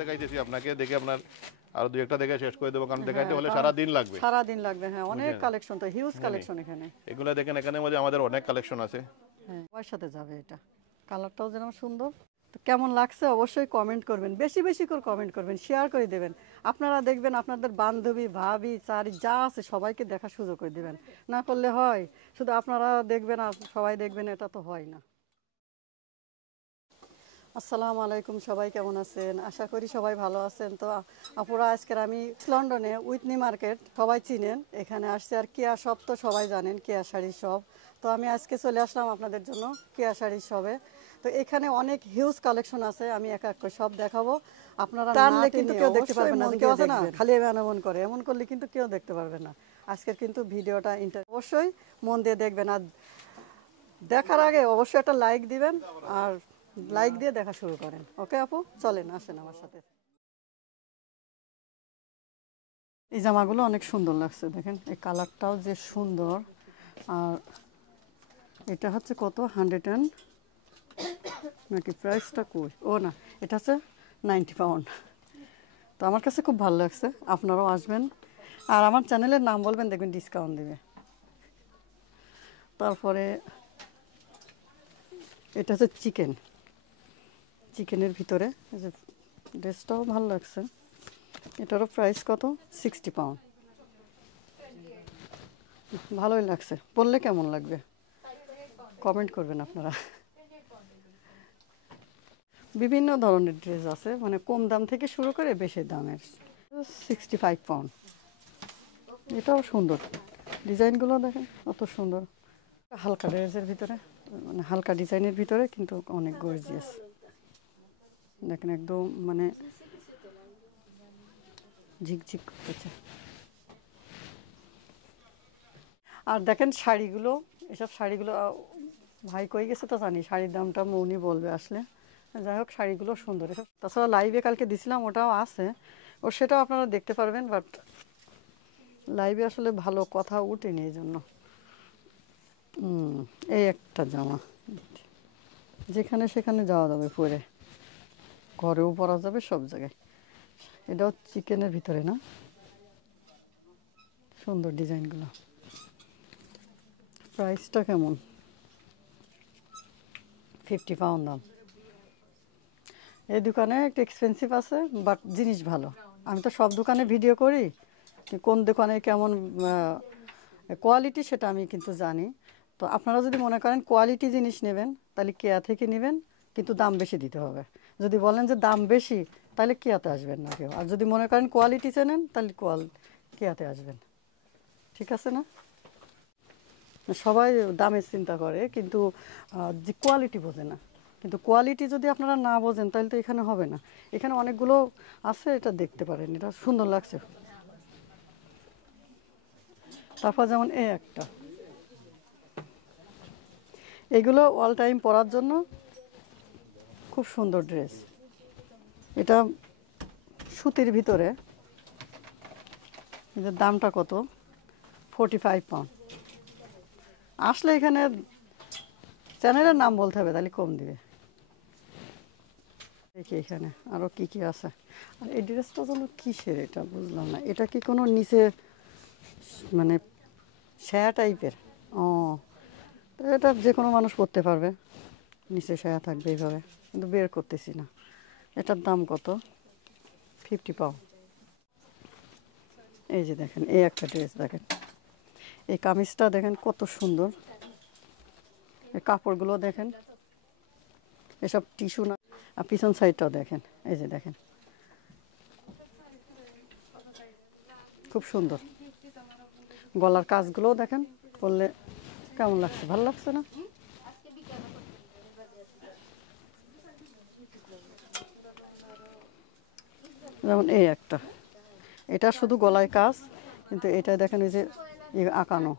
দেখাইতেছি আপনাকে, দেখে আপনার আর দুই একটা দেখে শেষ করে দেবো, কারণ দেখাইতে হলে সারা দিন লাগবে। সারা দিন লাগবে, হ্যাঁ, অনেক কালেকশন, তো হিউজ কালেকশন এখানে। এগুলো দেখেন, এখানে মধ্যে আমাদের অনেক কালেকশন আছে। হ্যাঁ, সবার সাথে যাবে এটা, কালারটাও যেন সুন্দর। তো কেমন লাগছে অবশ্যই কমেন্ট করবেন, বেশি বেশি করে কমেন্ট করবেন, শেয়ার করে দেবেন। আপনারা দেখবেন আপনাদের বান্ধবী, ভাবি, চারি যা আছে সবাইকে দেখার সুযোগ করে দেবেন। না করলে হয় শুধু আপনারা দেখবেন আর সবাই দেখবেন, এটা তো হয় না। আসসালামু আলাইকুম, সবাই কেমন আছেন? আশা করি সবাই ভালো আছেন। তো আপুরা, আজকের আমি লন্ডনে উইথনি মার্কেট, সবাই চিনেন, এখানে আসছে। আর কেয়া শপ তো সবাই জানেন, কেয়া শাড়ির শপ। তো আমি আজকে চলে আসলাম আপনাদের জন্য কেয়া শাড়ির শপে। তো এখানে অনেক হিউজ কালেকশন আছে, আমি এক এক করে সব দেখাবো। আপনারা টানলে কিন্তু কেউ দেখতে পারবে না, কেউ আছে না খালি এমন করে, এমন করলে কিন্তু কেউ দেখতে পারবে না। আজকের কিন্তু ভিডিওটা অবশ্যই মন দিয়ে দেখবেন, আর দেখার আগে অবশ্যই একটা লাইক দিবেন, আর লাইক দিয়ে দেখা শুরু করেন। ওকে আপু, চলেন আসেন আমার সাথে। এই জামাগুলো অনেক সুন্দর লাগছে, দেখেন এই কালারটাও যে সুন্দর। আর এটা হচ্ছে কত, 100 নাকি প্রাইসটা কই, ও না, এটা হচ্ছে 90 পাউন্ড। তো আমার কাছে খুব ভালো লাগছে, আপনারাও আসবেন আর আমার চ্যানেলের নাম বলবেন, দেখবেন ডিসকাউন্ট দেবে। তারপরে এটা হচ্ছে চিকেনের ভিতরে, এই যে ড্রেসটাও ভালো লাগছে। এটারও প্রাইস কত, 60 পাউন্ড। ভালোই লাগছে, বললে কেমন লাগবে কমেন্ট করবেন আপনারা। বিভিন্ন ধরনের ড্রেস আছে, মানে কম দাম থেকে শুরু করে বেশি দামের। 65 পাউন্ড। এটাও সুন্দর, ডিজাইনগুলো দেখেন কত সুন্দর। হালকা ড্রেসের ভিতরে, মানে হালকা ডিজাইনের ভিতরে কিন্তু অনেক গর্জিয়াস, দেখেন একদম মানে ঝিকঝিক করতেছে। আর দেখেন শাড়িগুলো, এসব শাড়িগুলো ভাই কই গেছে তো জানি, শাড়ির দামটা মৌনি বলবে আসলে। যাই হোক, শাড়িগুলো সুন্দর। এসব তাছাড়া লাইভে কালকে দিছিলাম, ওটাও আছে, সেটাও আপনারা দেখতে পারবেন, বাট লাইভে আসলে ভালো কথা উঠেনি, এই জন্য। এই একটা জামা যেখানে সেখানে যাওয়া যাবে পরে, ঘরেও পরা যাবে, সব জায়গায়। এটাও চিকেনের ভিতরে না, সুন্দর ডিজাইনগুলো। প্রাইসটা কেমন, 50 পাউন্ড দাম। এই দোকানে একটু এক্সপেন্সিভ আছে, বাট জিনিস ভালো। আমি তো সব দোকানে ভিডিও করি, কোন দোকানে কেমন কোয়ালিটি সেটা আমি কিন্তু জানি। তো আপনারা যদি মনে করেন কোয়ালিটি জিনিস নেবেন, তাহলে কেয়া থেকে নেবেন, কিন্তু দাম বেশি দিতে হবে। যদি বলেন যে দাম বেশি, তাহলে কেয়াতে আসবেন না কেউ। আর যদি মনে করেন কোয়ালিটি চেনেন, তাহলে কেয়াতে আসবেন। ঠিক আছে না? সবাই দামের চিন্তা করে, কিন্তু যে কোয়ালিটি বোঝে না। কিন্তু কোয়ালিটি যদি আপনারা না বোঝেন, তাহলে তো এখানে হবে না। এখানে অনেকগুলো আছে, এটা দেখতে পারেন, এটা সুন্দর লাগছে। তারপর যেমন এই একটা, এগুলো অল টাইম পরার জন্য খুব সুন্দর ড্রেস। এটা সুতির ভিতরে, এটার দামটা কত, 45 পাউন্ড। আসলে এখানে চ্যানেলের নাম বলতে হবে, তাহলে কম দিবে। দেখি এখানে আরও কি কি আছে। আর এই ড্রেসটা যেন কিসের, এটা বুঝলাম না। এটা কি কোনো নিচে মানে সায়া টাইপের? ও, এটা যে কোনো মানুষ পরতে পারবে, নিচে সায়া থাকবে এইভাবে, কিন্তু বের করতেছি না। এটার দাম কত, 50 পাউন্ড। এই যে দেখেন, এই একটা ড্রেস দেখেন, এই কামিজটা দেখেন কত সুন্দর। এই কাপড়গুলো দেখেন, এসব টিস্যু না। আর পিছন সাইডটাও দেখেন, এই যে দেখেন, খুব সুন্দর। গলার কাজগুলোও দেখেন, করলে কেমন লাগছে, ভালো লাগছে না? যেমন এই একটা, এটা শুধু গলায় কাজ, কিন্তু এটা দেখেন এই যে আঁকানো,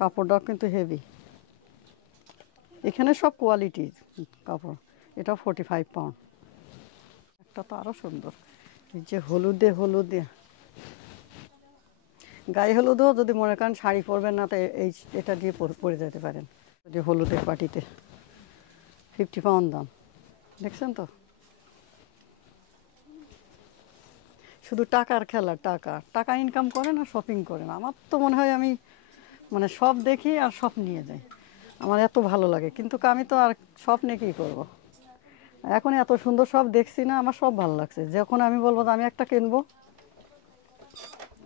কাপড়টাও কিন্তু হেভি। এখানে সব কোয়ালিটির কাপড়। এটা 45 পাউন্ড। একটা তো আরও সুন্দর, এই যে হলুদে গায়ে হলুদও যদি মনে করেন শাড়ি পরবেন না, তো এটা দিয়ে পরে যেতে পারেন। যে হলুদের পার্টিতে 50 পাউন্ড দাম, দেখছেন তো? শুধু টাকার খেলা, টাকা টাকা ইনকাম করে না, শপিং করে না। আমার তো মনে হয় আমি মানে সব দেখি আর সব নিয়ে যাই, আমার এত ভালো লাগে। কিন্তু আমি তো আর সব নিয়ে কী করবো, এখন এত সুন্দর সব দেখছি না, আমার সব ভালো লাগছে। যখন আমি বলবো যে আমি একটা কিনবো,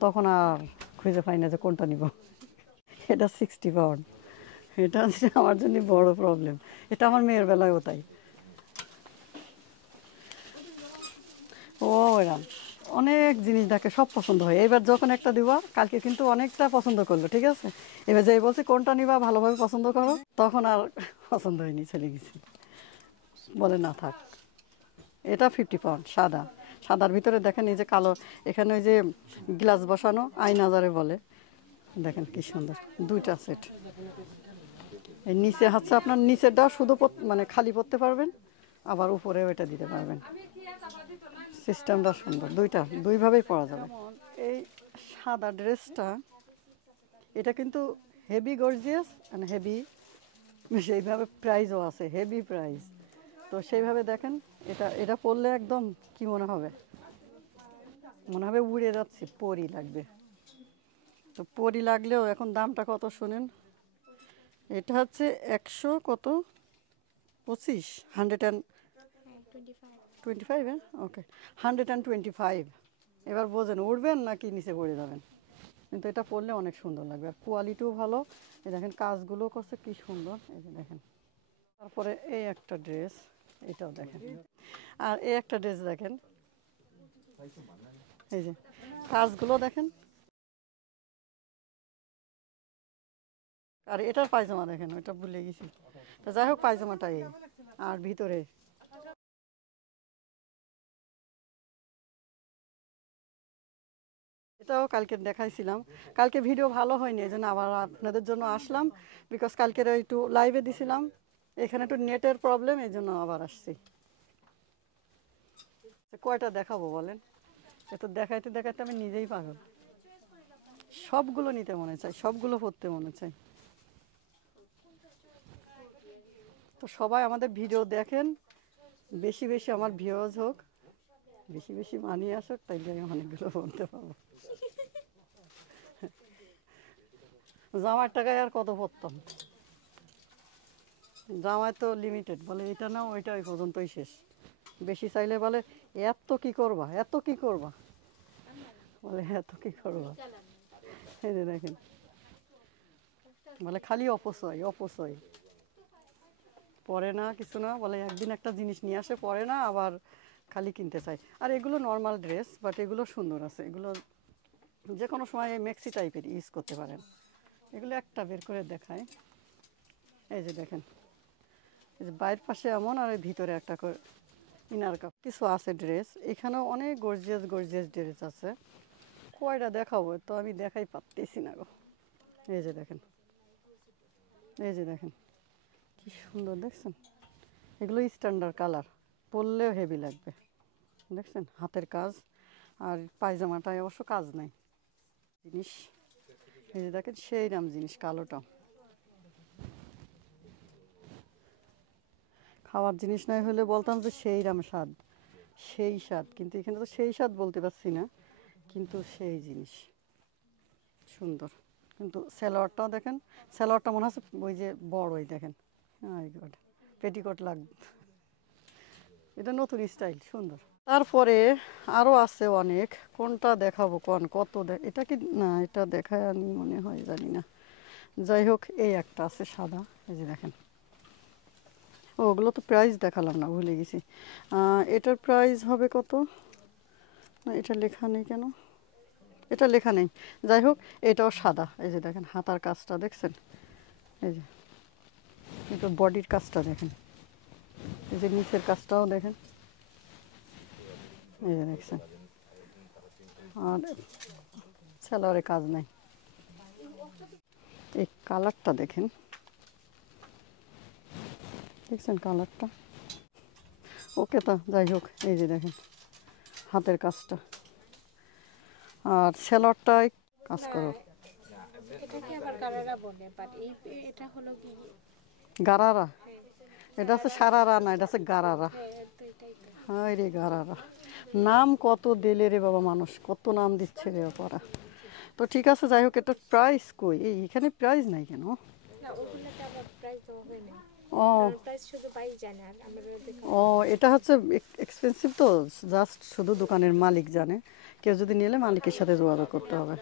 তখন আর খুঁজে পাই না যে কোনটা নিব। এটা 60 পাউন্ড, এটা হচ্ছে আমার জন্য বড় প্রবলেম। এটা আমার মেয়ের বেলায়ও তাই। ও এরম অনেক জিনিস দেখে, সব পছন্দ হয়। এবার যখন একটা দিবা, কালকে কিন্তু অনেকটা পছন্দ করলো, ঠিক আছে। এবার যে বলছি কোনটা নিবা ভালোভাবে পছন্দ করো, তখন আর পছন্দ হয়নি, চলে গেছি, বলে না থাক। এটা 50 পাউন্ড, সাদা। সাদার ভিতরে দেখেন এই যে কালো, এখানে ওই যে গ্লাস বসানো, আয়নাজারে বলে, দেখেন কি সুন্দর, দুইটা সেট। এই নিচে হচ্ছে আপনার নিচেরটা শুধু মানে খালি পরতে পারবেন, আবার উপরে ওইটা দিতে পারবেন। সিস্টেমটা সুন্দর, দুইভাবেই পরা যাবে। এই সাদা ড্রেসটা, এটা কিন্তু হেভি গর্জিয়াস অ্যান্ড হেভি, সেইভাবে প্রাইসও আছে, হেভি প্রাইস। তো সেইভাবে দেখেন, এটা এটা পরলে একদম কি মনে হবে, মনে হবে উড়ে যাচ্ছে, পরি লাগবে। তো পরি লাগলেও এখন দামটা কত শোনেন, এটা হচ্ছে 100 কত 25, 125, হ্যাঁ ওকে, 125। এবার বোঝেন উঠবেন নাকি নিচে পড়ে যাবেন। কিন্তু এটা পরলে অনেক সুন্দর লাগবে, আর কোয়ালিটিও ভালো। এই দেখেন কাজগুলো করছে কি সুন্দর, এই যে দেখেন। তারপরে এই একটা ড্রেস, এটাও দেখেন। আর এই একটা ড্রেস দেখেন, এই যে কাজগুলো দেখেন। আর এটার পায়জামা দেখেন, ওইটা ভুলে গেছি। তো যাই হোক, পায়জামাটা এই, আর ভিতরে এটাও কালকে দেখাইছিলাম। কালকে ভিডিও ভালো হয়নি, এই জন্য আবার আপনাদের জন্য আসলাম। বিকজ কালকের একটু লাইভে দিছিলাম, এখানে একটু নেটের প্রবলেম, এই জন্য আবার আসছি। কয়টা দেখাবো বলেন, এত দেখাইতে দেখাইতে আমি নিজেই পাগল। সবগুলো নিতে মনে চাই, সবগুলো পড়তে মনে চাই। তো সবাই আমাদের ভিডিও দেখেন, বেশি বেশি আমার ভিউজ হোক, বেশি বেশি মানি আসুক, তাইলে আমি অনেকগুলো বলতে পারবো। জামার টাকায় আর কত পড়তাম, জামায় তো লিমিটেড, বলে এটা না ওইটা ওই পর্যন্তই শেষ। বেশি চাইলে বলে এত কি করবা, এত কি করবা, বলে এত কি করবা। এই যে দেখেন, বলে খালি অপচয় অপচয়, পরে না কিছু না, বলে একদিন একটা জিনিস নিয়ে আসে, পরে না আবার খালি কিনতে চাই। আর এগুলো নর্মাল ড্রেস, বাট এগুলো সুন্দর আছে, এগুলো যে কোনো সময় মেক্সি টাইপের ইউজ করতে পারেন। এগুলো একটা বের করে দেখায়, এই যে দেখেন, এই যে বাইরের পাশে এমন, আর এই ভিতরে একটা ইনার কাপ কিছু আছে ড্রেস। এখানেও অনেক গর্জিয়াস গর্জিয়াস ড্রেস আছে, কয়টা দেখাবো, তো আমি দেখাই পারতেছি না গো। এই যে দেখেন, এই যে দেখেন কি সুন্দর, দেখছেন? এগুলো স্ট্যান্ডার্ড কালার, পরলেও হেভি লাগবে, দেখছেন হাতের কাজ। আর পায়জামাটায় অবশ্য কাজ নাই জিনিস, এই যে দেখেন সেই দাম জিনিস, কালোটা খাওয়ার জিনিস নাই হলে বলতাম যে সেই দাম স্বাদ, সেই স্বাদ, কিন্তু এখানে তো সেই স্বাদ বলতে পারছি না, কিন্তু সেই জিনিস সুন্দর। কিন্তু সালোয়ারটাও দেখেন, সালোয়ারটা মনে হচ্ছে ওই যে বড়ই, দেখেন পেটিকোট লাগবে, এটা নতুন স্টাইল, সুন্দর। তারপরে আরও আছে অনেক, কোনটা দেখাবো কোন, কত এটা কি না, এটা দেখায় আমি মনে হয় জানি না। যাই হোক, এই একটা আছে সাদা, এই যে দেখেন। ওগুলো তো প্রাইস দেখালাম না, ভুলে গেছি। এটার প্রাইস হবে কত, না এটা লেখা নেই কেন, এটা লেখা নেই। যাই হোক, এটাও সাদা, এই যে দেখেন হাতার কাজটা দেখছেন, এই যে এটা বডির কাজটা দেখেন, এই যে নিচের কাজটাও দেখেন, এই যে দেখছেন। আর সালোয়ারে কাজ নাই। এই কালারটা দেখেন, দেখছেন কালারটা, ওকে। তা যাই হোক, এই যে দেখেন হাতের কাজটা, আর সেলরটাই কাজ করো, এটাকে আবার গারারা বলে, বাট এটা হলো কি, গারারা। এটা হচ্ছে সারারা না, এটা হচ্ছে গারারা। হ্যাঁ তো এটাই তো। হায় রে গারারা, নাম কত দিলে রে বাবা, মানুষ কত নাম দিচ্ছে রে পড়া। তো ঠিক আছে, যাই হোক, এটা প্রাইস কই? এখানে প্রাইস নাই কেন? না ওগুলোতে আবার প্রাইস দেওয়া হয় না, ও, প্রাইস শুধু বাই জানে আর আমরা দেখা ও, এটা হচ্ছে এক্সপেন্সিভ তো, জাস্ট শুধু দোকানের মালিক জানে। কেউ যদি নিলে মালিকের সাথে যোগাযোগ করতে হবে।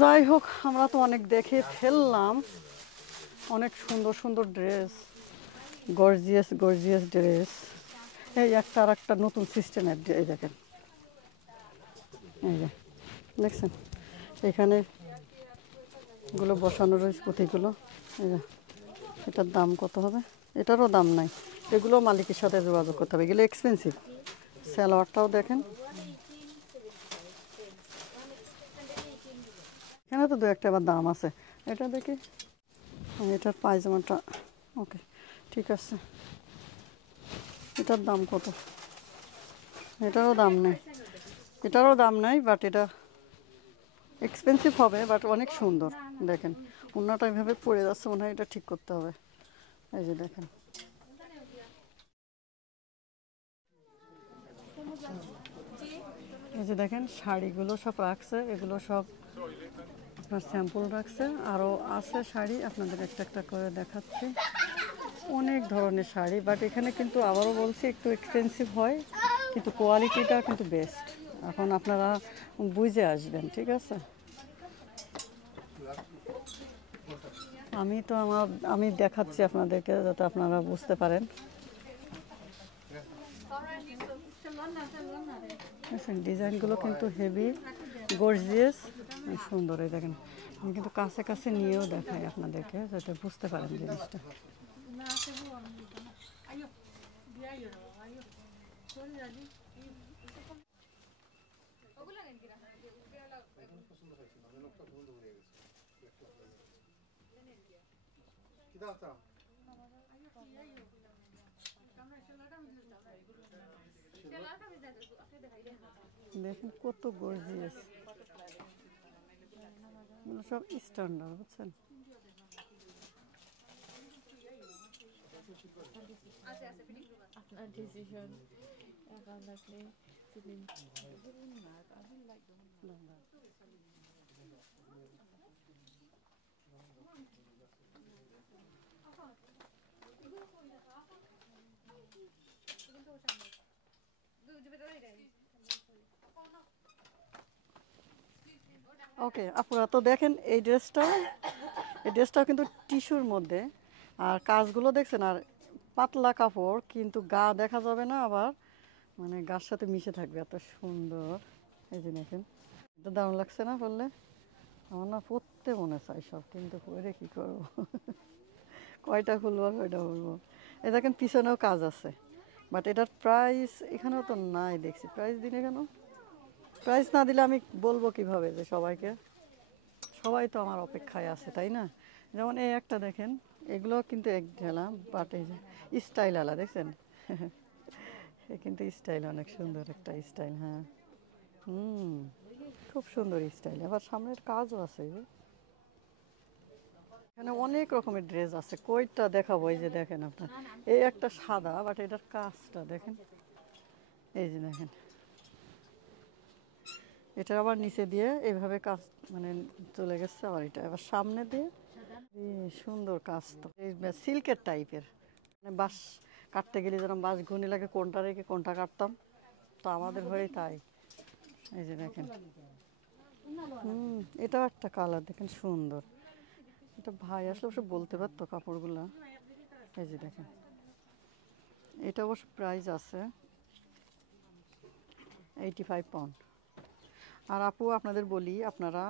যাই হোক, আমরা তো অনেক দেখে ফেললাম, অনেক সুন্দর সুন্দর ড্রেস, গর্জিয়াস গর্জিয়াস ড্রেস। এই একটা আর একটা নতুন সিস্টেমের, এই দেখেন, এই যে দেখছেন এখানে এগুলো বসানো রয়েছে পুঁথিগুলো। এই যে, এটার দাম কত হবে? এটারও দাম নাই, এগুলো মালিকের সাথে যোগাযোগ করতে হবে, এগুলো এক্সপেন্সিভ। সালোয়ারটাও দেখেন, এখানে তো দু একটা আবার দাম আছে। এটা দেখি, এটার পায়জামাটা, ওকে, ঠিক আছে। এটার দাম কত? এটারও দাম নেই, এটারও দাম নাই, বাট এটা এক্সপেন্সিভ হবে, বাট অনেক সুন্দর। দেখেন ওনাটা এভাবে পড়ে যাচ্ছে, মনে হয় এটা ঠিক করতে হবে। এই যে দেখেন, এই যে দেখেন শাড়িগুলো সব রাখছে, এগুলো সব আপনার স্যাম্পল রাখছে। আরও আছে শাড়ি, আপনাদের একটা একটা করে দেখাচ্ছি। অনেক ধরনের শাড়ি, বাট এখানে কিন্তু আবারও বলছি একটু এক্সপেন্সিভ হয়, কিন্তু কোয়ালিটিটা কিন্তু বেস্ট। এখন আপনারা বুঝে আসবেন, ঠিক আছে? আমি দেখাচ্ছি আপনাদেরকে যাতে আপনারা বুঝতে পারেন। ডিজাইনগুলো কিন্তু হেভি গর্জিয়াস, সুন্দর। এই দেখেন, আমি কিন্তু কাছে কাছে নিয়েও দেখাই আপনাদেরকে যাতে বুঝতে পারেন জিনিসটা। দেখেন কত গর্জিয়াস, এগুলো সব স্ট্যান্ডার্ড, বুঝছেন? আপনার ডিসিশন এখন আপনি ওকে আপনারা তো দেখেন এই ড্রেসটাও কিন্তু টিস্যুর মধ্যে, আর কাজগুলো দেখছেন, আর পাতলা কাপড়, কিন্তু গা দেখা যাবে না, আবার মানে গার সাথে মিশে থাকবে, এত সুন্দর। এই যে দেখেন, এটা দারুণ লাগছে না বললে? আমার না পরতে মনে চাই সব, কিন্তু পরে কি করবো? কয়টা খুলবো কয়টা বলবো। এই দেখেন পিছনেও কাজ আছে, বাট এটার প্রাইস এখানেও তো নাই, দেখছি প্রাইস দিনে কেন? প্রাইস না দিলে আমি বলবো কিভাবে যে সবাইকে? সবাই তো আমার অপেক্ষায় আছে, তাই না? যেমন এই একটা দেখেন, এগুলো কিন্তু এক ঢেলা, বাট এই যে স্টাইল আলা দেখছেন? এ কিন্তু স্টাইল অনেক সুন্দর একটা স্টাইল, হ্যাঁ। হুম, খুব সুন্দর স্টাইল, আবার সামনের কাজও আছে। এই যে এখানে অনেক রকমের ড্রেস আছে, কয়টা দেখাবো? এই যে দেখেন আপনার, এই একটা সাদা, বাট এটার কাজটা দেখেন। এই যে দেখেন, এটা আবার নিচে দিয়ে এইভাবে কাজ, মানে চলে গেছে, আবার এটা আবার সামনে দিয়ে, সুন্দর কাজ তো, এই সিল্কের টাইপের। মানে বাঁশ কাটতে গেলে যেরকম বাঁশ ঘুনি লাগে, কোনটা রেখে কোনটা কাটতাম, তো আমাদের ঘরেই তাই। এই যে দেখেন, এটাও একটা কালার দেখেন, সুন্দর। এটা ভাই আসলে অবশ্য বলতে পারতো কাপড়গুলা। এই যে দেখেন, এটা অবশ্য প্রাইস আছে 85 পাউন্ড। আর আপু আপনাদের বলি, আপনারা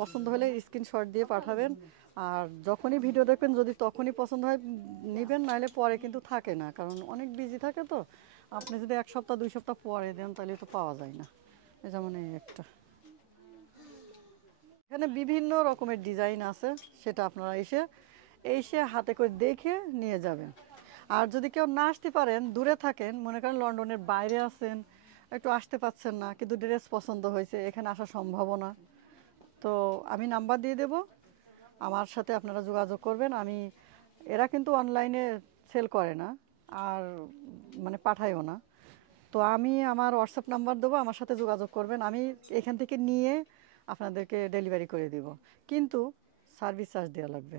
পছন্দ হলে স্ক্রিনশট দিয়ে পাঠাবেন, আর যখনই ভিডিও দেখবেন যদি তখনই পছন্দ হয় নেবেন, নাহলে পরে কিন্তু থাকে না, কারণ অনেক বিজি থাকে তো। আপনি যদি 1 সপ্তাহ 2 সপ্তাহ পরে দেন তাহলে তো পাওয়া যায় না। এই যেমন এই একটা, এখানে বিভিন্ন রকমের ডিজাইন আছে, সেটা আপনারা এসে হাতে করে দেখে নিয়ে যাবেন। আর যদি কেউ না আসতে পারেন, দূরে থাকেন, মনে করেন লন্ডনের বাইরে আছেন, একটু আসতে পারছেন না, কিন্তু ড্রেস পছন্দ হয়েছে, এখানে আসা সম্ভব না, তো আমি নাম্বার দিয়ে দেব, আমার সাথে আপনারা যোগাযোগ করবেন। এরা কিন্তু অনলাইনে সেল করে না, আর মানে পাঠায়ও না, তো আমি আমার হোয়াটসঅ্যাপ নাম্বার দেবো, আমার সাথে যোগাযোগ করবেন, আমি এখান থেকে নিয়ে আপনাদেরকে ডেলিভারি করে দিব, কিন্তু সার্ভিস চার্জ দেওয়া লাগবে।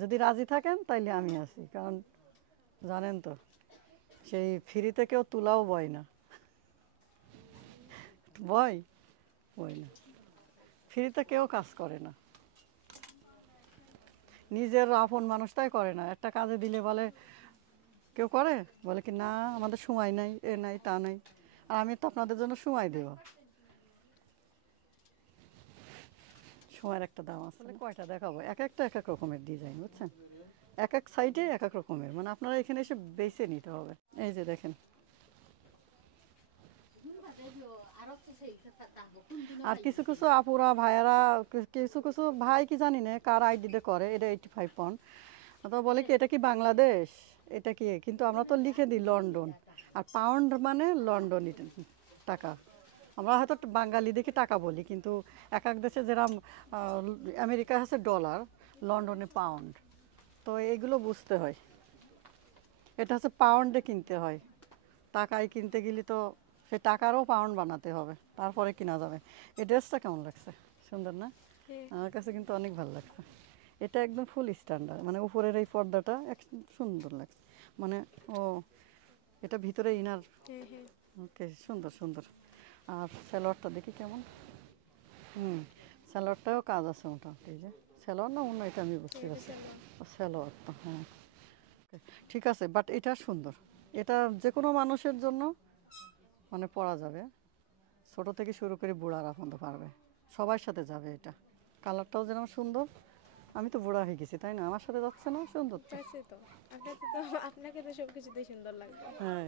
যদি রাজি থাকেন তাইলে আমি আছি, কারণ জানেন তো সেই ফ্রিতে কেউ তুলাও বয় না, বয় বয় না, ফ্রিতে কেউ কাজ করে না, নিজের আপন মানুষটাই করে না। একটা কাজে দিলে বলে, কেউ করে, বলে কি না আমাদের সময় নাই, এ নাই তা নাই, আর আমি তো আপনাদের জন্য সময় দেব, সময়ের একটা দাম আছে। কয়টা দেখাবো, এক একটা এক এক রকমের ডিজাইন, বুঝছেন, এক এক সাইডে এক এক রকমের, মানে আপনারা এখানে এসে বেছে নিতে হবে। এই যে দেখেন, আর কিছু কিছু আপুরা ভাইয়ারা, কিছু কিছু ভাই কি জানি না কার আইডিতে করে, এটা 85 পাউন্ড, তো বলে কি এটা কি বাংলাদেশ, এটা কি, কিন্তু আমরা তো লিখে দিই লন্ডন, আর পাউন্ড মানে লন্ডন টাকা, আমরা হয়তো বাঙালি দেখে টাকা বলি, কিন্তু এক এক দেশে যেরকম আমেরিকা আছে ডলার, লন্ডনে পাউন্ড, তো এইগুলো বুঝতে হয়। এটা হচ্ছে পাউন্ডে কিনতে হয়, টাকায় কিনতে গেলে তো সে টাকারও পাউন্ড বানাতে হবে, তারপরে কিনা যাবে। এই ড্রেসটা কেমন লাগছে, সুন্দর না? আমার কাছে কিন্তু অনেক ভালো লাগছে। এটা একদম ফুল স্ট্যান্ডার্ড, মানে উপরের এই পর্দাটা সুন্দর লাগছে, মানে ও এটা ভিতরে ইনার, ওকে সুন্দর সুন্দর। আর সালোয়ারটা দেখি কেমন, সালোয়ারটাও কাজ আছে মোটামুটি, এই যে সালোয়ার না অন্য, এটা আমি বুঝতে পারছি, সালোয়ার তো হ্যাঁ, ঠিক আছে, বাট এটা সুন্দর, এটা যে কোনো মানুষের জন্য মানে পরা যাবে, ছোট থেকে শুরু করে বুড়ারা পর্যন্ত পারবে, সবার সাথে যাবে এটা, কালারটাও যেন সুন্দর। আমি তো বুড়া হয়ে গেছি তাই না, আমার সাথে যাচ্ছে না সুন্দর তো? তো আপনাকে তো সবকিছুতেই সুন্দর লাগবে। হ্যাঁ,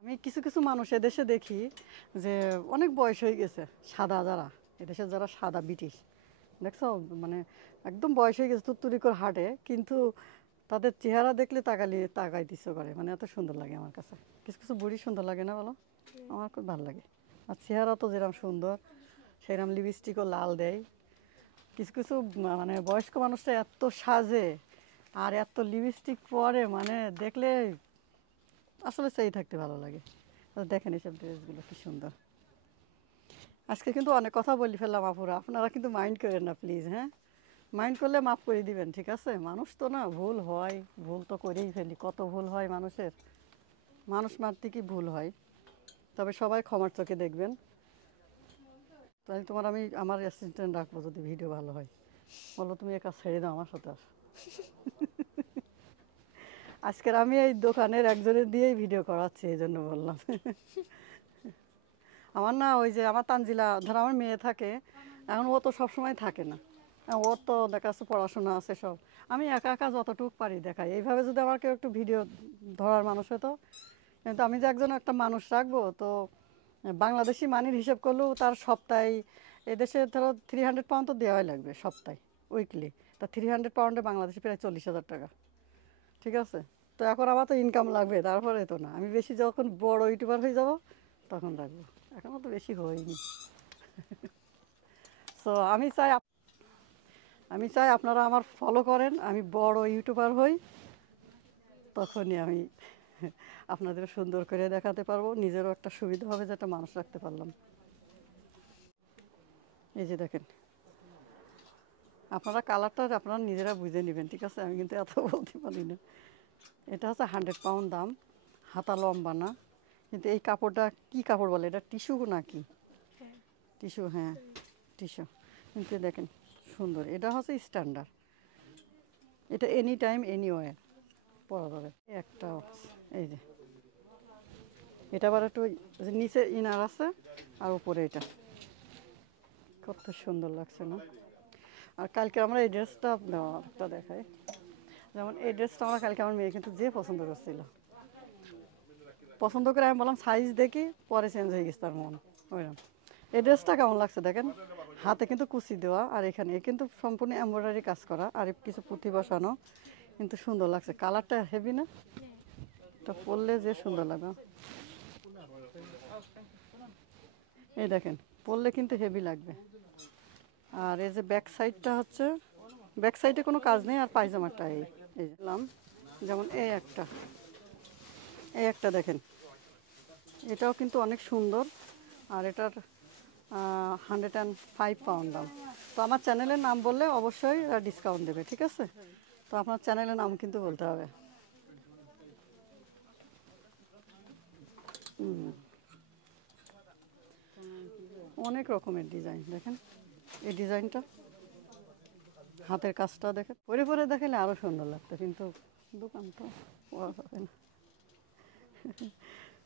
আমি কিছু কিছু মানুষ এদেশে দেখি যে অনেক বয়স হয়ে গেছে, সাদা যারা, এদেশের যারা সাদা ব্রিটিশ, দেখছো, মানে একদম বয়স হয়ে গেছে, তুত্তুরি করে হাঁটে, কিন্তু তাদের চেহারা দেখলে তাকাইতে ইচ্ছে করে, মানে এত সুন্দর লাগে আমার কাছে। কিছু কিছু বুড়ি সুন্দর লাগে না বলো, আমার খুব ভালো লাগে। আর চেহারা তো যেরকম সুন্দর, সেরকম লিপস্টিকও লাল দেয়। কিছু কিছু মানে বয়স্ক মানুষটা এত সাজে আর এত লিপস্টিক পরে, মানে দেখলে আসলে সেই থাকতে ভালো লাগে। তো দেখেন এইসব ড্রেসগুলো কি সুন্দর। আজকে কিন্তু অনেক কথা বলি ফেললাম আপুরা, আপনারা কিন্তু মাইন্ড করেন না প্লিজ, হ্যাঁ, মাইন্ড করলে মাফ করে দিবেন, ঠিক আছে? মানুষ তো না, ভুল হয়, ভুল তো করেই ফেলি, কত ভুল হয় মানুষের, মানুষ মারতে কি ভুল হয়, তবে সবাই ক্ষমার চোখে দেখবেন। তাহলে তোমার আমি আমার অ্যাসিস্ট্যান্ট রাখবো যদি ভিডিও ভালো হয়, বলো তুমি একা ছেড়ে দাও আমার সাথে। আজকের আমি এই দোকানের একজনের দিয়েই ভিডিও করাচ্ছি, এই জন্য বললাম। আমার না ওই যে আমার তানজিলা, ধর আমার মেয়ে থাকে, এখন ও তো সবসময় থাকে না, ওর তো দেখা যাচ্ছে পড়াশোনা আছে সব, আমি একা একা যতটুকু পারি দেখাই। এইভাবে যদি আমার কেউ একটু ভিডিও ধরার মানুষ হতো, কিন্তু আমি যে একজন একটা মানুষ রাখবো, তো বাংলাদেশি মানির হিসেব করলেও তার সপ্তাহে, এদেশে ধরো 300 পাউন্ড তো দেওয়াই লাগবে সপ্তাহে, উইকলি, তা 300 পাউন্ডে বাংলাদেশে প্রায় 40,000 টাকা, ঠিক আছে? তো এখন আমার তো ইনকাম লাগবে, তারপরে তো না, আমি বেশি যখন বড় ইউটিউবার হয়ে যাব তখন রাখবো, এখনও তো বেশি হয়নি। সো আমি চাই আপনারা আমার ফলো করেন, আমি বড় ইউটিউবার হই, তখনই আমি আপনাদের সুন্দর করে দেখাতে পারবো, নিজেরও একটা সুবিধা হবে যে একটা মানুষ রাখতে পারলাম। এই যে দেখেন, আপনারা কালারটা আপনারা নিজেরা বুঝে নেবেন, ঠিক আছে? আমি কিন্তু এত বলতে পারি না। এটা হচ্ছে 100 পাউন্ড দাম, হাতা লম্বা না, কিন্তু এই কাপড়টা কি কাপড় বলে, এটা টিস্যু নাকি? টিস্যু, হ্যাঁ টিস্যু, কিন্তু দেখেন সুন্দর, এটা হচ্ছে স্ট্যান্ডার্ড, এটা এনি টাইম এনিওয়্যার পরা যাবে। একটা এই যে এটা আবার একটু নিচে ইনার আছে, আর উপরে এটা, কত সুন্দর লাগছে না? আর কালকে আমরা এই ড্রেসটা একটা দেখাই, যেমন এই ড্রেসটা আমরা কালকে আমার মেয়ে কিন্তু যে পছন্দ করছিল, পছন্দ করে আমি বললাম সাইজ দেখি, পরে চেঞ্জ হয়ে গেছে তার মন, ওইরকম। এই ড্রেসটা কেমন লাগছে দেখেন, হাতে কিন্তু কুচি দেওয়া, আর এখানে কিন্তু সম্পূর্ণ এমব্রয়ডারি কাজ করা, আর কিছু পুঁথি বসানো, কিন্তু সুন্দর লাগছে, কালারটা হেভি না? এটা পরলে যে সুন্দর লাগে, এই দেখেন পরলে কিন্তু হেভি লাগবে। আর এই যে ব্যাক সাইডটা হচ্ছে, ব্যাক সাইডে কোনো কাজ নেই, আর পায়জামাটা এই দিলাম, যেমন এই একটা দেখেন, এটাও কিন্তু অনেক সুন্দর, আর এটার 105 পাউন্ড দাম। তো আমার চ্যানেলের নাম বললে অবশ্যই ডিসকাউন্ট দেবে, ঠিক আছে? তো আপনার চ্যানেলের নাম কিন্তু বলতে হবে। অনেক রকমের ডিজাইন দেখেন, এই ডিজাইনটা হাতের কাজটা দেখেন, পরে পরে দেখালে আরো সুন্দর লাগতো, কিন্তু দোকান তো পাওয়া যাবে না।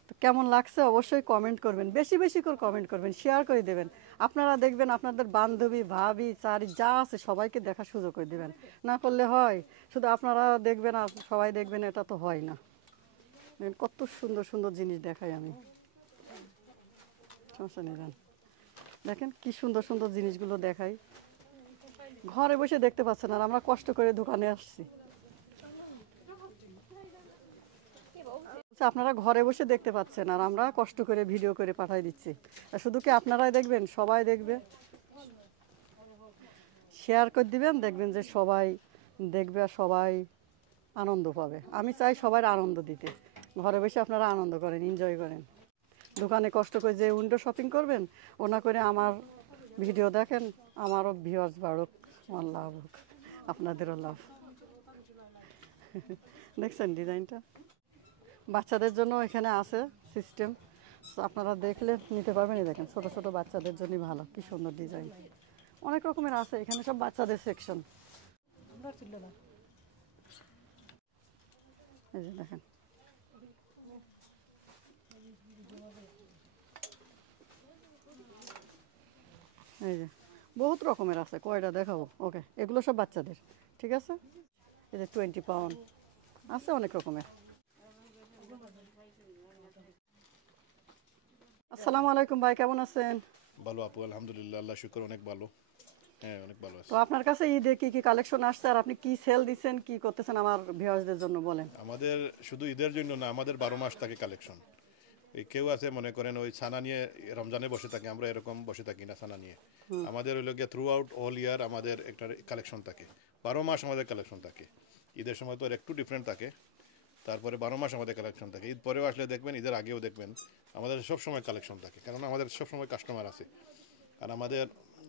তো কেমন লাগছে অবশ্যই কমেন্ট করবেন, বেশি বেশি করে কমেন্ট করবেন, শেয়ার করে দেবেন। আপনারা দেখবেন আপনাদের বান্ধবী, ভাবি, চারি যা আছে সবাইকে দেখার সুযোগ করে দেবেন। না করলে হয় শুধু আপনারা দেখবেন আর সবাই দেখবেন, এটা তো হয় না। দেখেন কত সুন্দর সুন্দর জিনিস দেখাই আমি, সমস্যা নেই যান। দেখেন কি সুন্দর সুন্দর জিনিসগুলো দেখাই, ঘরে বসে দেখতে পাচ্ছেন, আর আমরা কষ্ট করে দোকানে আসছি। আপনারা ঘরে বসে দেখতে পাচ্ছেন, আর আমরা কষ্ট করে ভিডিও করে পাঠাই দিচ্ছি। আর শুধু কি আপনারাই দেখবেন, সবাই দেখবে, শেয়ার করে দিবেন, দেখবেন যে সবাই দেখবে আর সবাই আনন্দ পাবে। আমি চাই সবার আনন্দ দিতে, ঘরে বসে আপনারা আনন্দ করেন, এনজয় করেন। দোকানে কষ্ট করে যে উইন্ডো শপিং করবেন, ওনা করে আমার ভিডিও দেখেন, আমারও ভিউয়ার্স বাড়ুক, আমার লাভ হোক, আপনাদেরও লাভ। দেখছেন ডিজাইনটা? বাচ্চাদের জন্য এখানে আছে সিস্টেম, আপনারা দেখলে নিতে পারবেন। এই দেখেন ছোট ছোট বাচ্চাদের জন্যই ভালো, কি সুন্দর ডিজাইন, অনেক রকমের আছে এখানে, সব বাচ্চাদের সেকশন। এই যে দেখেন, এই যে বহুত রকমের আছে, কয়টা দেখাবো? ওকে, এগুলো সব বাচ্চাদের, ঠিক আছে? এই যে 20 পাউন্ড আছে, অনেক রকমের। আসসালামু আলাইকুম ভাই, কেমন আছেন? ভালো আপু, আলহামদুলিল্লাহ, আল্লাহ শুকর, অনেক ভালো। হ্যাঁ, অনেক ভালো আছে। তো আপনার কাছে ঈদে কি কি কালেকশন আসছে, আর আপনি কি সেল দিচ্ছেন, কি করতেছেন আমার ভিউয়ার্সদের জন্য বলেন। আমাদের শুধু ঈদের জন্য না, আমাদের 12 মাস থাকে কালেকশন। এই কেউ আছে মনে করেন ওই ছানা নিয়ে রমজানে বসে থাকে, আমরা এরকম বসে থাকি না ছানা নিয়ে। আমাদের হইল গিয়ে থ্রু আউট অল ইয়ার আমাদের একটা কালেকশন থাকে, 12 মাস আমাদের কালেকশন থাকে। ঈদের সময় তো একটু ডিফারেন্ট থাকে, তারপরে 12 মাস আমাদের কালেকশন থাকে। ঈদ পরেও আসলে দেখবেন, ঈদের আগেও দেখবেন, আমাদের সব সময় কালেকশন থাকে, কারণ আমাদের সব সময় কাস্টমার আছে। আর আমাদের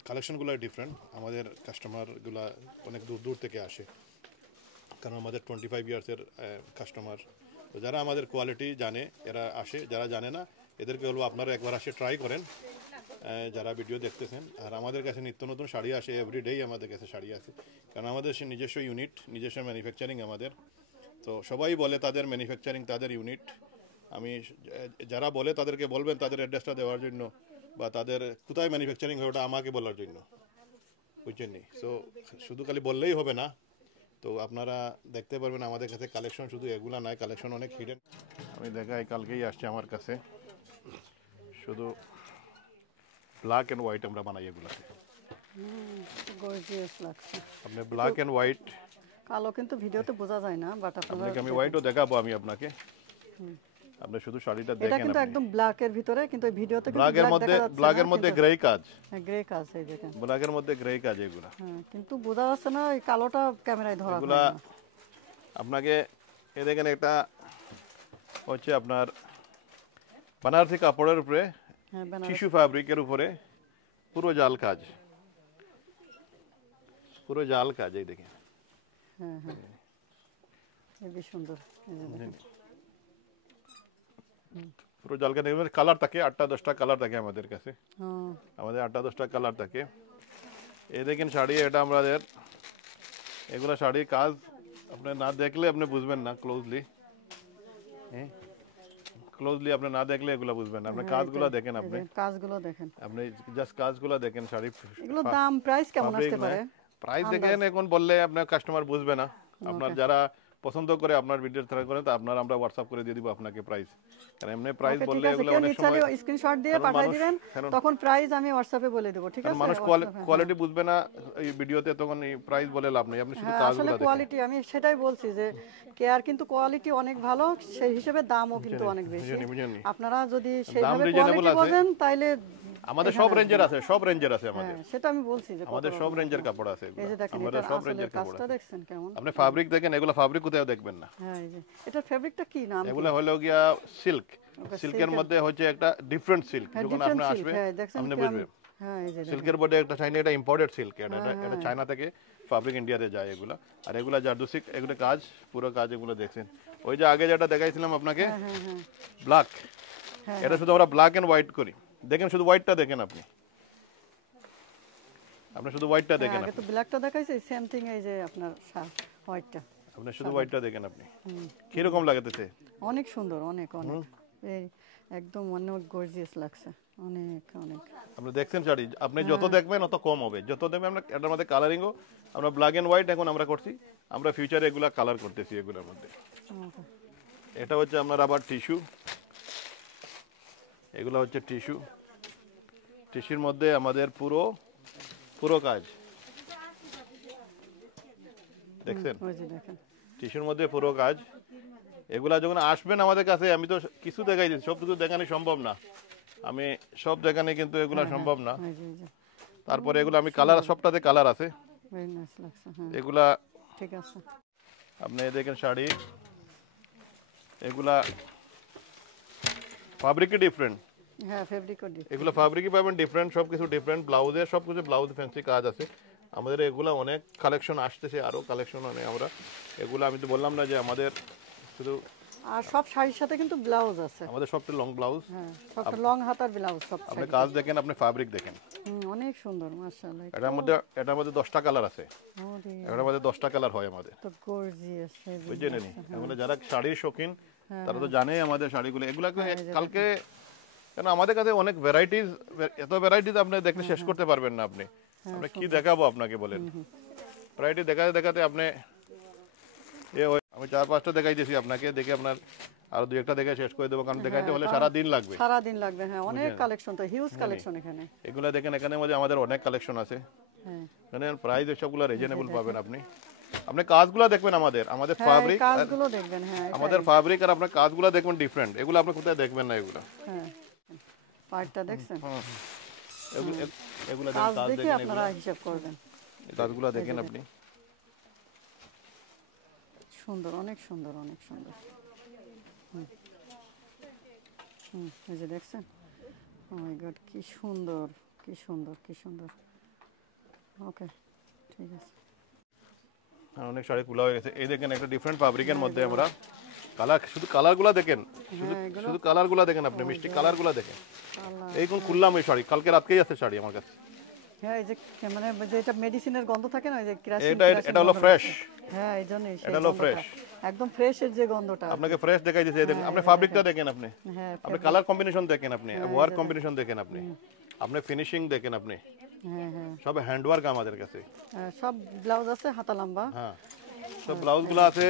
কালেকশনগুলো ডিফারেন্ট, আমাদের কাস্টমারগুলো অনেক দূর দূর থেকে আসে, কারণ আমাদের 25 ইয়ার্সের কাস্টমার। তো যারা আমাদের কোয়ালিটি জানে এরা আসে, যারা জানে না এদেরকে বলবো আপনারা একবার আসে ট্রাই করেন, যারা ভিডিও দেখতেছেন। আর আমাদের কাছে নিত্য নতুন শাড়ি আসে, এভরিডেই আমাদের কাছে শাড়ি আছে, কারণ আমাদের সে নিজস্ব ইউনিট, নিজস্ব ম্যানুফ্যাকচারিং আমাদের। তো সবাই বলে তাদের ম্যানুফ্যাকচারিং, তাদের ইউনিট। আমি যারা বলে তাদেরকে বলবেন তাদের অ্যাড্রেসটা দেওয়ার জন্য, বা তাদের কোথায় ম্যানুফ্যাকচারিং হয় ওটা আমাকে বলার জন্য, বুঝছেন নি? সো শুধু খালি বললেই হবে না। তো আপনারা দেখতে পারবেন আমাদের কাছে কালেকশন শুধু এগুলা নয়, কালেকশন অনেক হিডেন। আমি দেখাই, কালকেই আসছে আমার কাছে, শুধু ব্ল্যাক অ্যান্ড হোয়াইট আমরা বানাই এগুলাতে। গর্জিয়াস লাগছে। আপনি ব্ল্যাক অ্যান্ড হোয়াইট, কালো কিন্তু ভিডিওতে বোঝা যায় না, বাট আপনারা, আপনাকে আমি হোয়াইটও দেখাবো আমি আপনাকে, আপনি শুধু শাড়িটা এটা দেখেন। কিন্তু একদম ব্ল্যাকের ভিতরে, কিন্তু এই ভিডিওতে কিন্তু ব্ল্যাকের black মধ্যে, দেখা যাচ্ছে না, ব্ল্যাকের মধ্যে কিন্তু- গ্রে কাজ, হ্যাঁ, গ্রে কাজ, এই দেখেন, ব্ল্যাকের মধ্যে গ্রে কাজ এগুলা। হ্যাঁ, কিন্তু বোঝা যাচ্ছে না, এই কালোটা ক্যামেরায় ধরা পড়ে এগুলা না। আপনাকে এ দেখেন, এটা হচ্ছে আপনার বানারসি কাপড়ের উপরে, হ্যাঁ, বেনারস। টিস্যু ফ্যাব্রিকের উপরে পুরো জাল কাজ, পুরো জাল কাজ, এই দেখেন। হ্যাঁ হ্যাঁ, হেবি সুন্দর, এই যে দেখেন। পুরো জাল কাজ, কালার থাকে 8টা 10টা কালার থাকে আমাদের কাছে, হ্যাঁ, আমাদের 8টা 10টা কালার থাকে। এই দেখেন শাড়ি, এটা আমাদের এগুলা শাড়ির কাজ আপনি না দেখলে আপনি বুঝবেন না, ক্লোজলি, হ্যাঁ, ক্লোজলি আপনি না দেখলে এগুলা বুঝবেন না। আপনি হ্যাঁ, কাজগুলো এই দেখেন, আপনি কাজগুলো দেখেন, আপনি জাস্ট কাজগুলো দেখেন, শাড়ি এগুলো দাম প্রাইস কেমন আসতে পারে? প্রাইস দেখেন, এখন বললে আপনার কাস্টমার বুঝবে না। আপনার যারা পছন্দ করে আপনার ভিডিও ছাড়া করেন, তো আপনার আমরা হোয়াটসঅ্যাপ করে দিয়ে দিব আপনাকে প্রাইস, কারণ এমনি প্রাইস ওকে, ঠিক বললে আছে, এগুলো কেউ অনেক নিতে সময় চাইলে স্ক্রিনশট দিয়ে কারণ পাঠিয়ে মানুষ- দিবেন, কারণ- তখন প্রাইস আমি হোয়াটসঅ্যাপে বলে দেবো, ঠিক কারণ আছে? মানুষ WhatsApp-এ, কোয়ালিটি বুঝবে না এই ভিডিওতে, তখন এই প্রাইস বলে লাভ নেই, আপনি শুধু হ্যাঁ, আসলে কাজগুলো দেখেন। কোয়ালিটি, আমি সেটাই বলছি যে কেয়ার কিন্তু কোয়ালিটি অনেক ভালো, সেই হিসেবে দামও কিন্তু অনেক বেশি। বুঝেনি। আপনারা যদি সেইভাবে reasonable কোয়ালিটি আছে। বোঝেন তাইলে আমাদের সব রেঞ্জের আছে, সব রেঞ্জের আছে আমাদের, হ্যাঁ, সেটা আমি বলছি যে কত আমাদের সব রকম রেঞ্জের কাপড়। কাপড় আছে এই এগুলো, যে দেখেন, আমাদের এটা সব আসলে রেঞ্জের কাপড় কাজটা আছে। দেখছেন কেমন? আপনি ফ্যাব্রিক দেখেন, এগুলো ফ্যাব্রিক কোথাও দেখবেন না। হ্যাঁ, এই যে এটা ফেব্রিকটা কি নাম? এগুলো হলো গিয়া সিল্ক, সিল্কের মধ্যে হচ্ছে একটা ডিফারেন্ট সিল্ক, হ্যাঁ, যখন different আপনি silk, আসবে হ্যাঁ, দেখছেন আপনি কিরম- বুঝবেন হ্যাঁ, এই যে দেখেন। সিল্কের মধ্যে একটা চাইনা, এটা ইম্পোর্টেড সিল্ক, এটা চায়না থেকে ফ্যাব্রিক ইন্ডিয়াতে যায় এগুলা। আর এগুলা জারদোসি, এগুলো কাজ, পুরো কাজ এগুলো দেখছেন। ওই যে আগে যেটা দেখাইছিলাম আপনাকে ব্ল্যাক, এটা শুধু আমরা ব্ল্যাক এন্ড হোয়াইট করি। দেখেন শুধু হোয়াইটটা দেখেন আপনি, আপনি শুধু হোয়াইটটা হ্যাঁ, দেখেন আগে তো আপনি, ব্ল্যাকটা দেখাইছে, সেম থিং এই যে আপনার হোয়াইটটা। আপনি শুধু হোয়াইটটা দেখেন আপনি, কিরকম লাগতেছে? অনেক সুন্দর, অনেক অনেক, এই একদম অনেক গর্জিয়াস লাগছে, অনেক অনেক। আপনি দেখছেন শাড়ি, আপনি যত দেখবেন অত কম হবে, যত দেখবেন আমরা এটার মধ্যে কালারিংও আমরা ব্ল্যাক এন্ড হোয়াইট এখন আমরা করছি, আমরা ফিউচারে এগুলা কালার করতেছি এগুলোর মধ্যে। Okay. এটা হচ্ছে আপনার আবার টিস্যু, এগুলো হচ্ছে টিস্যু, টিস্যুর মধ্যে আমাদের পুরো পুরো কাজ দেখছেন, ওই যে দেখেন, টিস্যুর মধ্যে পুরো কাজ। এগুলা যখন আসবেন আমাদের কাছে, আমি তো কিছু দেখাই দিচ্ছি, সব কিছু দেখানো সম্ভব না, আমি সব দেখানো কিন্তু এগুলা সম্ভব না। ওই যে, ওই যে, তারপরে এগুলো আমি কালার, সবটাতে কালার আছে ভেরি নাইস লাগছে, হ্যাঁ, এগুলা। ঠিক আছে। আপনি দেখেন শাড়ি, এগুলা ফ্যাব্রিকই ডিফারেন্ট, হ্যাঁ, ফেব্রিকও ডিপ। এগুলো ফ্যাব্রিকই পাবেন ডিফারেন্ট, সব কিছু ডিফারেন্ট, ব্লাউজের সব কিছু ব্লাউজ ফ্যান্সি কাজ আছে আমাদের। এগুলা অনেক কালেকশন আসতেছে, আরও কালেকশন অনেক আমরা এগুলো, আমি তো বললাম না যে আমাদের শুধু, আর সব শাড়ির সাথে কিন্তু ব্লাউজ আছে, আমাদের সবটা লং ব্লাউজ। হ্যাঁ, সবটা লং হাতার ব্লাউজ সব আপনি শাড়ি। কাজ দেখেন, আপনি ফ্যাব্রিক দেখেন, অনেক সুন্দর, মাশাআল্লাহ। এটার মধ্যে 10টা কালার আছে, ওরে, এটার মধ্যে 10টা কালার হয় আমাদের, তো গর্জিয়াস, বুঝছেন নি? এগুলো যারা শাড়ির শৌখিন তারা তো জানেই আমাদের শাড়িগুলো, এগুলা কালকে, কেন আমাদের কাছে অনেক ভ্যারাইটিস, এত ভ্যারাইটিস আপনি দেখলে শেষ করতে পারবেন না আপনি, আপনি কি দেখাবো আপনাকে বলেন? ভ্যারাইটি দেখাতে দেখাতে আপনি আমি 4-5টা দেখাই দিয়েছি আপনাকে, দেখে আপনার আরো 2-একটা দেখে শেষ করে দেবো, কারণ দেখাইতে হলে সারা দিন লাগবে, সারা দিন লাগবে, হ্যাঁ, অনেক কালেকশন, তো হিউজ কালেকশন এখানে, এগুলো দেখেন, এখানে মধ্যে আমাদের অনেক কালেকশন আছে, হ্যাঁ, মানে প্রাইস সবগুলো রিজনেবল পাবেন আপনি। আপনি কাজগুলো দেখবেন, আমাদের ফ্যাব্রিক, কাজগুলো দেখবেন, হ্যাঁ, আমাদের ফ্যাব্রিক আর আপনার কাজগুলো দেখবেন ডিফারেন্ট, এগুলো আপনি কোথায় দেখবেন না এগুলো। হ্যাঁ, পার্টটা দেখছেন, এগুলো কাজ কাজ দেখে দেখেন, আপনারা হিসাব করবেন, কাজগুলো দেখেন আপনি, সুন্দর, অনেক সুন্দর, অনেক সুন্দর। এই যে দেখছেন, ও মাই গড, কি সুন্দর, কি সুন্দর, কি সুন্দর। ওকে, ঠিক আছে। আর অনেক শাড়ি খোলা হয়ে গেছে, এই দেখেন একটা ডিফারেন্ট ফ্যাব্রিকের মধ্যে আমরা কালার, শুধু কালারগুলো দেখেন, শুধু কালারগুলো দেখেন আপনি, মিষ্টি কালারগুলো দেখেন। এই কোন খুললাম এই শাড়ি, কালকে রাতকেই আছে শাড়ি আমার কাছে। হ্যাঁ, এই যে মানে যে এটা মেডিসিনের গন্ধ থাকে না, ওই যে এটা হলো ফ্রেশ, হ্যাঁ, এই জন্যই এটা হলো ফ্রেশ, একদম ফ্রেশের যে গন্ধটা, আপনাকে ফ্রেশ দেখাই দিয়েছে। দেখেন আপনি ফ্যাব্রিকটা দেখেন, আপনি হ্যাঁ, আপনি কালার কম্বিনেশন দেখেন, আপনি ওয়ার্ক কম্বিনেশন দেখেন, আপনি ফিনিশিং দেখেন, আপনি হ্যাঁ, হ্যাঁ, সব হ্যান্ড ওয়ার্ক আমাদের কাছে। সব ব্লাউজ আছে হাতা লম্বা, হ্যাঁ, সব ব্লাউজগুলো আছে,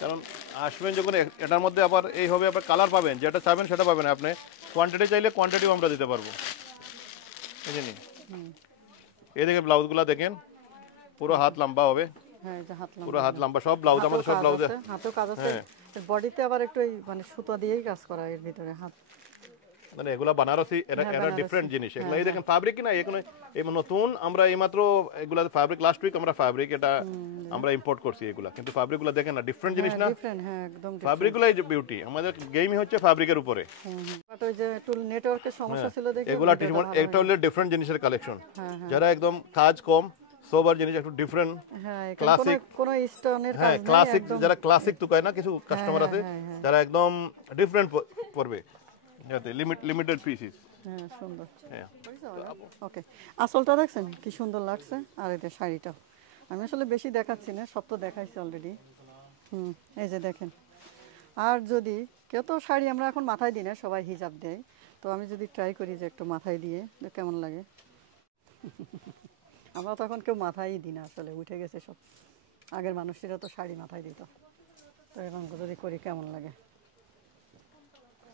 কারণ আসবেন যখন এটার মধ্যে আবার এই হবে, আবার কালার পাবেন, যেটা চাইবেন সেটা পাবেন আপনি, কোয়ান্টিটি চাইলে কোয়ান্টিটিও আমরা দিতে পারবো, বুঝলেন? এই দেখে ব্লাউজগুলো দেখেন, পুরো হাত লম্বা হবে, হ্যাঁ, এই যে হাত লম্বা, পুরো হাত লম্বা, সব ব্লাউজ আমাদের, সব ব্লাউজে হাতেও কাজ আছে, বডিতে আবার একটু মানে সুতা দিয়েই কাজ করা এর ভিতরে হাত, মানে এগুলা বানারসি, এটা ডিফারেন্ট জিনিস এগুলা। এই দেখেন ফ্যাব্রিক কি না, এখানে এই নতুন আমরা এইমাত্র এগুলা ফ্যাব্রিক, লাস্ট উইক আমরা ফ্যাব্রিক এটা আমরা ইম্পোর্ট করছি এগুলা, কিন্তু ফ্যাব্রিকগুলো দেখেন না, ডিফারেন্ট জিনিস না, ডিফারেন্ট, হ্যাঁ, একদম ফ্যাব্রিকগুলাই যে বিউটি, আমাদের গেমই হচ্ছে ফ্যাব্রিকের উপরে। বাট ওই যে একটু নেটওয়ার্কের সমস্যা ছিল দেখে এগুলা একটা হলো ডিফারেন্ট জিনিসের কালেকশন, যারা একদম কাজ কম, সোবার জিনিস, একটু ডিফারেন্ট, হ্যাঁ, ক্লাসিক, কোনো স্টোনের কাজ হ্যাঁ নেই, ক্লাসিক, একদম যারা ক্লাসিক তো কয় না কিছু কাস্টমার আছে, যারা একদম ডিফারেন্ট পড়বে, যাতে লিমিটেড পিসিস। হ্যাঁ, সুন্দর, হ্যাঁ, ওকে। আসলটা দেখছেন কি সুন্দর লাগছে, আর এটা শাড়িটা আমি আসলে বেশি দেখাচ্ছি না, সব তো দেখাইছি অলরেডি। এই যে দেখেন, আর যদি কেউ তো শাড়ি আমরা এখন মাথায় দিই না, সবাই হিজাব দেয়, তো আমি যদি ট্রাই করি যে একটু মাথায় দিয়ে কেমন লাগে। আমরা তো এখন কেউ মাথায় দিই না, আসলে উঠে গেছে সব, আগের মানুষেরা তো শাড়ি মাথায় দিত, তো এখন যদি করি কেমন লাগে,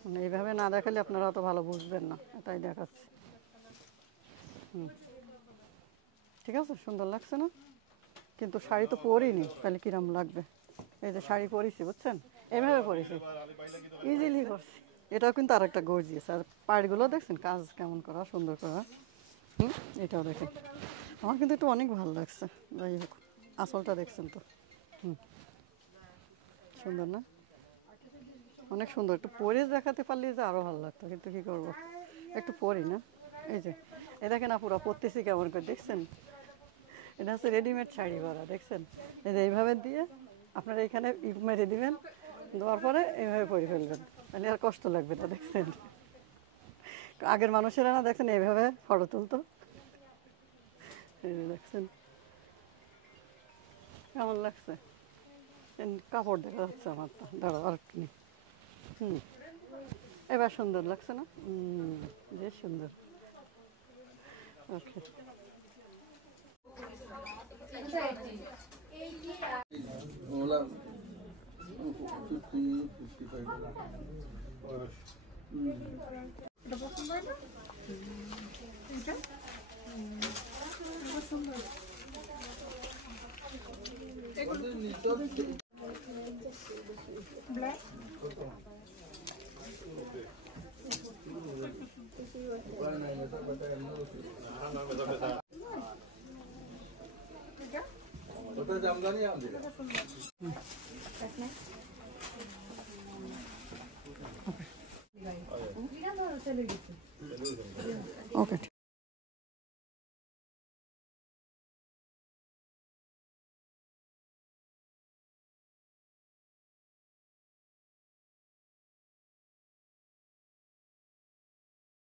মানে এইভাবে না দেখালে আপনারা অত ভালো বুঝবেন না, এটাই দেখাচ্ছি। ঠিক আছে, সুন্দর লাগছে না? কিন্তু শাড়ি তো পরিনি, তাহলে কিরম লাগবে? এই যে শাড়ি পরেছি, বুঝছেন, এভাবে পরেছি, ইজিলি করছি। এটাও কিন্তু আর একটা গর্জিয়াস, আর পাড়গুলো দেখছেন কাজ কেমন করা, সুন্দর করা। এটাও দেখেন, আমার কিন্তু একটু অনেক ভালো লাগছে। যাই হোক, আসলটা দেখছেন তো, সুন্দর না? অনেক সুন্দর, একটু পরে দেখাতে পারলে যে আরো ভালো লাগতো, কিন্তু কি করব, একটু পরি না। এই যে এই দেখেন আপুরা পরতেছি কেমন করে, দেখছেন? এটা হচ্ছে রেডিমেড শাড়ি পরা, দেখছেন? এই যে এইভাবে দিয়ে আপনারা এখানে মেরে দিবেন, দেওয়ার পরে এইভাবে পরে ফেলবেন, তাহলে আর কষ্ট লাগবে না, দেখছেন? আগের মানুষেরা না দেখছেন এইভাবে ফটো তুলতো, এই যে দেখছেন কেমন লাগছে? কাপড় দেখা যাচ্ছে আমার, তো দাঁড়াও আর একটু নিই। হুম, এবার সুন্দর লাগছে না? যে সুন্দর। ওকে, ওলা 55 ওটা জামদানি আনদিলা ওকে।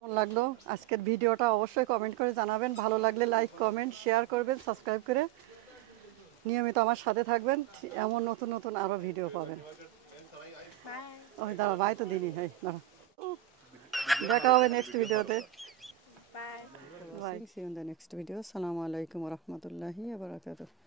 কেমন লাগলো আজকের ভিডিওটা অবশ্যই কমেন্ট করে জানাবেন, ভালো লাগলে লাইক কমেন্ট শেয়ার করবেন, সাবস্ক্রাইব করে নিয়মিত আমার সাথে থাকবেন, এমন নতুন নতুন আরও ভিডিও পাবেন। ওই দাঁড়া, বাই তো দিনই, হ্যাঁ দাঁড়া, দেখা হবে নেক্সট ভিডিওতে। Bye, see you in the next video. আসসালামু আলাইকুম ওয়া রাহমাতুল্লাহি ওয়া বারাকাতুহু।